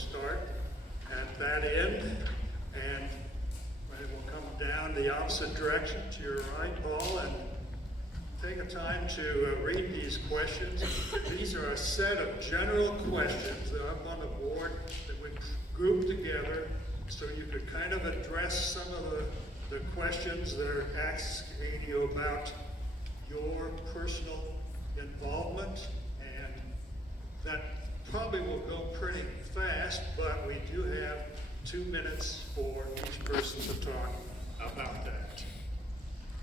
start at that end, and it will come down the opposite direction to your right, Paul, and take a time to read these questions. These are a set of general questions that up on the board that we grouped together so you could kind of address some of the questions that are asking you about your personal involvement, and that probably will go pretty fast, but we do have 2 minutes for each person to talk about that.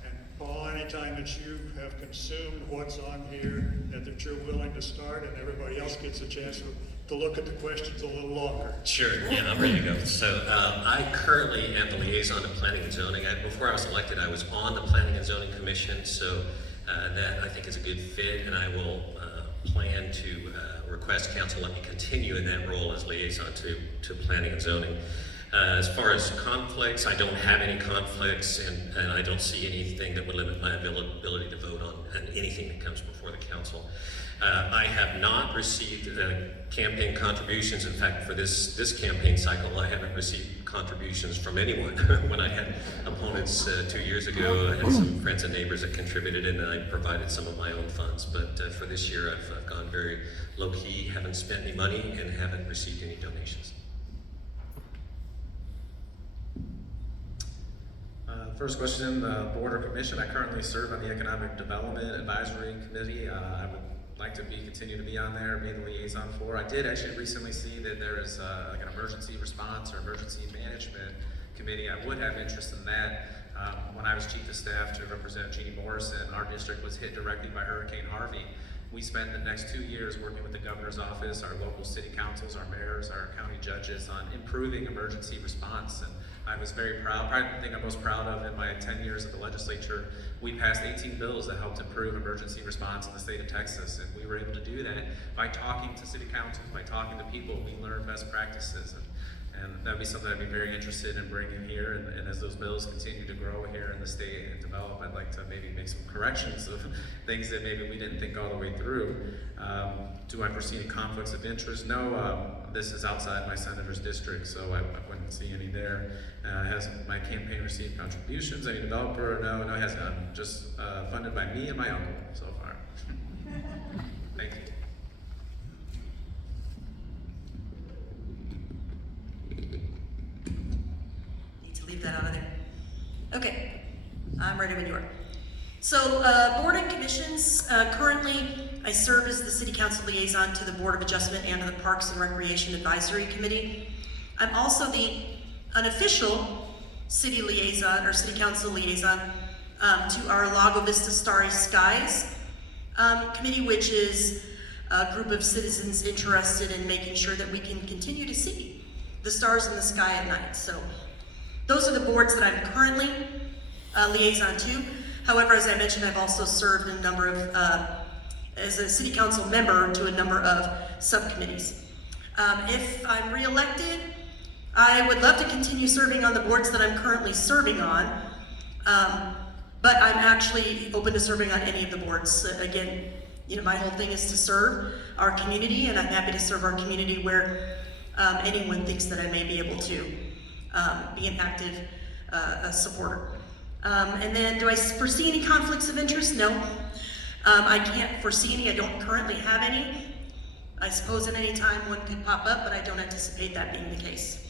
And Paul, anytime that you have consumed what's on here and that you're willing to start, and everybody else gets a chance to look at the questions a little longer. Sure, yeah, I'm ready to go. So I currently am the liaison to Planning and Zoning. Before I was elected, I was on the Planning and Zoning Commission, so that I think is a good fit, and I will plan to request council let me continue in that role as liaison to Planning and Zoning. As far as conflicts, I don't have any conflicts, and I don't see anything that would limit my ability to vote on anything that comes before the council. I have not received campaign contributions. In fact, for this campaign cycle, I haven't received contributions from anyone. When I had opponents 2 years ago, I had some friends and neighbors that contributed, and I provided some of my own funds. But for this year, I've gone very low-key, haven't spent any money, and haven't received any donations. First question, board or commission. I currently serve on the Economic Development Advisory Committee. I would like to continue to be on there, be the liaison for. I did actually recently see that there is like an emergency response or emergency management committee. I would have interest in that. When I was chief of staff to represent Jeannie Morrison, our district was hit directly by Hurricane Harvey. We spent the next 2 years working with the governor's office, our local city councils, our mayors, our county judges on improving emergency response. And I was very proud. Probably the thing I'm most proud of in my 10 years at the legislature, we passed 18 bills that helped improve emergency response in the state of Texas. And we were able to do that by talking to city councils, by talking to people. We learned best practices. And that'd be something I'd be very interested in bringing here. And as those bills continue to grow here in the state and develop, I'd like to maybe make some corrections of things that maybe we didn't think all the way through. Do I foresee any conflicts of interest? No, this is outside my senator's district, so I wouldn't see any there. Has my campaign received contributions? Any developer? No, it has not. Just funded by me and my uncle so far. Thank you. Leave that out of there. Okay, I'm ready when you are. So, board and commissions, currently I serve as the City Council liaison to the Board of Adjustment and to the Parks and Recreation Advisory Committee. I'm also the unofficial city liaison or City Council liaison to our Lago Vista Starry Skies committee, which is a group of citizens interested in making sure that we can continue to see the stars in the sky at night. So those are the boards that I'm currently liaison to. However, as I mentioned, I've also served in a number of, as a city council member to a number of subcommittees. If I'm reelected, I would love to continue serving on the boards that I'm currently serving on, but I'm actually open to serving on any of the boards. Again, my whole thing is to serve our community, and I'm happy to serve our community where anyone thinks that I may be able to be an active supporter. And then, do I foresee any conflicts of interest? No. I can't foresee any. I don't currently have any. I suppose at any time one could pop up, but I don't anticipate that being the case.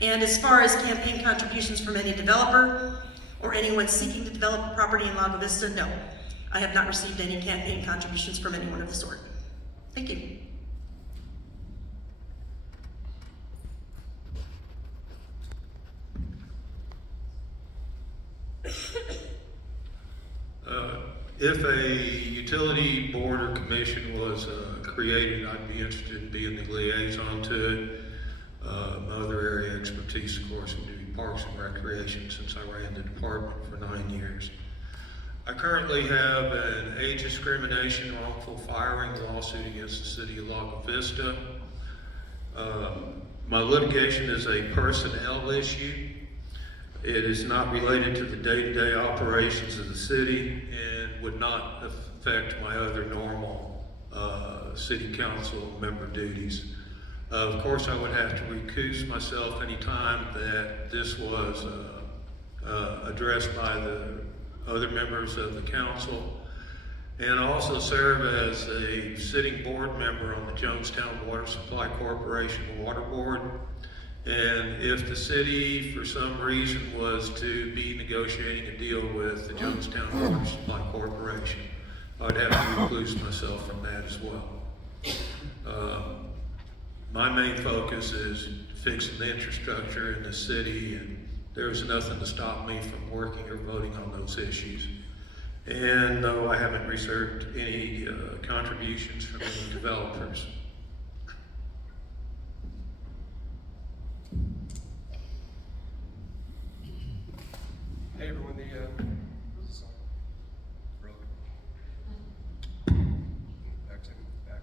And as far as campaign contributions from any developer or anyone seeking to develop a property in Lago Vista, no. I have not received any campaign contributions from anyone of the sort. Thank you. If a utility board or commission was created, I'd be interested in being the liaison to it. My other area of expertise, of course, would be Parks and Recreation, since I ran the department for 9 years. I currently have an age discrimination wrongful firing lawsuit against the city of Lago Vista. My litigation is a personnel issue. It is not related to the day-to-day operations of the city and would not affect my other normal city council member duties. Of course, I would have to recuse myself anytime that this was addressed by the other members of the council, and also serve as a sitting board member on the Jonestown Water Supply Corporation Water Board. And if the city, for some reason, was to be negotiating a deal with the Jonestown Water Supply Corporation, I'd have to recluse myself from that as well. My main focus is fixing the infrastructure in the city, and there's nothing to stop me from working or voting on those issues. And no, I haven't received any contributions from any developers. Hey everyone, back to back.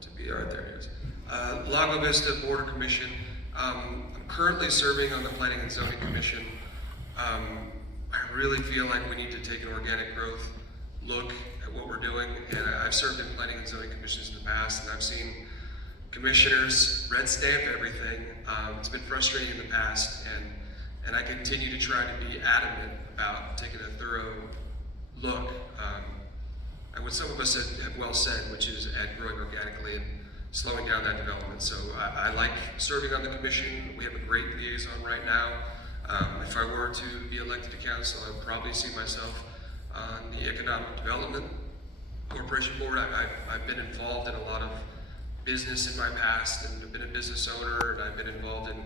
To be all right there it is. Lago Vista Border Commission. I'm currently serving on the Planning and Zoning Commission. I really feel like we need to take an organic growth look at what we're doing. And I've served in Planning and Zoning Commissions in the past, and I've seen commissioners red stamp everything. It's been frustrating in the past, and I continue to try to be adamant about taking a thorough look at what some of us have well said, which is at growing organically and slowing down that development. So I like serving on the commission. We have a great liaison right now. If I were to be elected to council, I would probably see myself on the Economic Development Corporation Board. I've been involved in a lot of business in my past, and I've been a business owner, and I've been involved in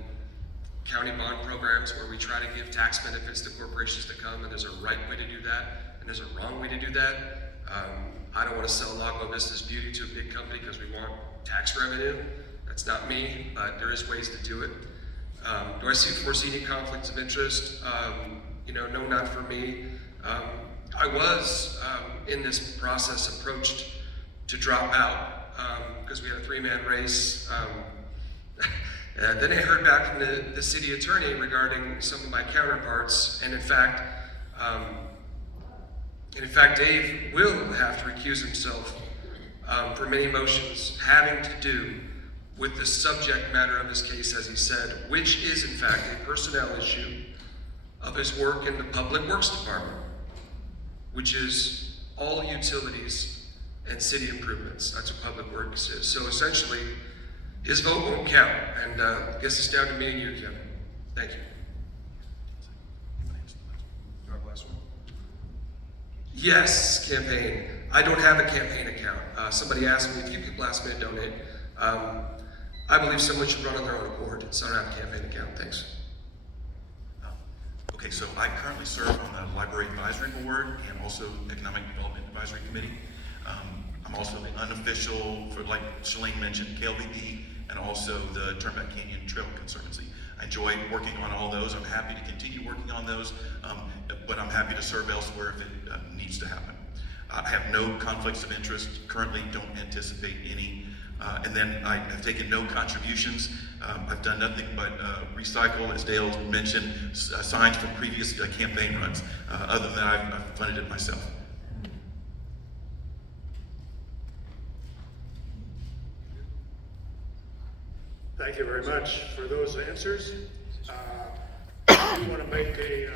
county bond programs where we try to give tax benefits to corporations to come, and there's a right way to do that, and there's a wrong way to do that. I don't want to sell Lago Vista's beauty to a big company because we want tax revenue. That's not me, but there is ways to do it. Do I foresee any conflicts of interest? No, not for me. I was, in this process, approached to drop out because we had a three-man race. Then I heard back from the city attorney regarding some of my counterparts, and in fact, Dave will have to recuse himself for many motions having to do with the subject matter of his case, as he said, which is in fact a personnel issue of his work in the Public Works Department, which is all utilities and city improvements. That's what Public Works is. So essentially, his vote won't count, and I guess it's down to me and you, Kevin. Thank you. Do I have the last one? Yes, campaign. I don't have a campaign account. Somebody asked me if you could last minute donate. I believe someone should run on their own accord, so I don't have a campaign account. Thanks. Okay, so I currently serve on the Library Advisory Board and also Economic Development Advisory Committee. I'm also the unofficial, for like Shalane mentioned, KLVP, and also the Turnback Canyon Trail Conservancy. I enjoy working on all those. I'm happy to continue working on those, but I'm happy to serve elsewhere if it needs to happen. I have no conflicts of interest, currently don't anticipate any, and then I have taken no contributions. I've done nothing but recycle, as Dale mentioned, signs from previous campaign runs. Other than that, I've funded it myself. Thank you very much for those answers. I want to make a